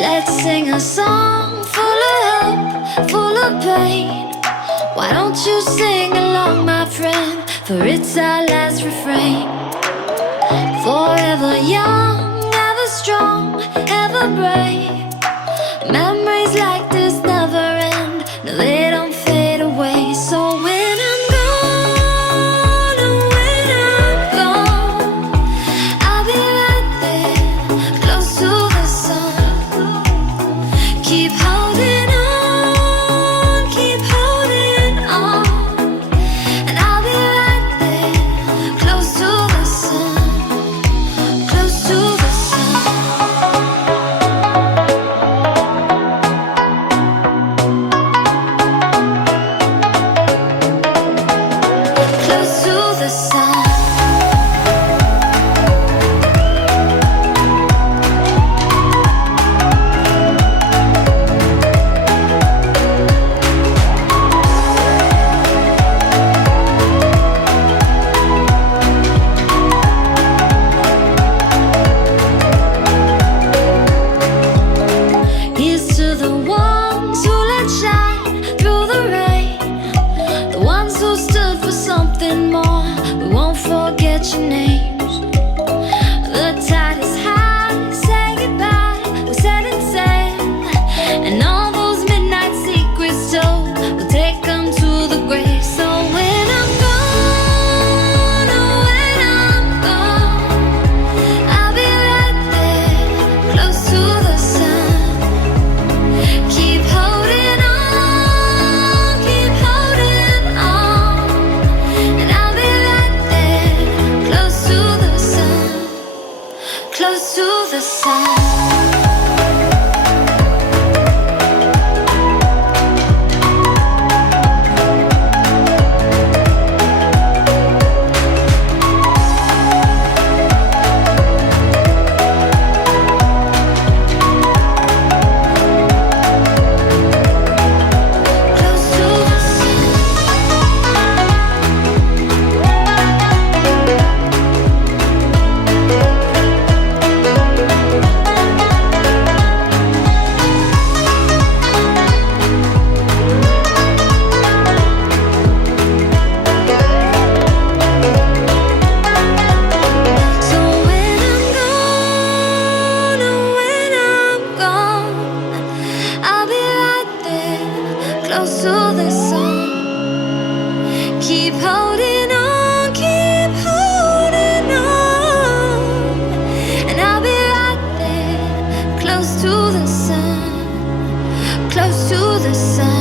Let's sing a song full of hope, full of pain. Why don't you sing along, my friend? For it's our last refrain. Forever young, ever strong, ever brave. Memories like this never end. No, they don't fade away. So when I'm gone, oh, when I'm gone, I'll be right there, close to the sun. Keep holding on, keep holding on. And I'll be right there, close to the sun, close to the sun. Close to the sun. Here's to the ones who let shine through the rain, the ones who stood for something more. We won't forget your names. The tide is high, say goodbye, we're setting sail. And all those midnight secrets told, we'll take them to the grave. So when I'm gone, oh, when I'm gone, I'll be right there, close to the sun. Keep holding on, keep holding on. And I'll be right there, close to the sun, close to the sun. Close to the sun. So when I'm gone, oh, when I'm gone, I'll be right there, close to the sun. Keep holding on, keep holding on. And I'll be right there, close to the sun, close to the sun.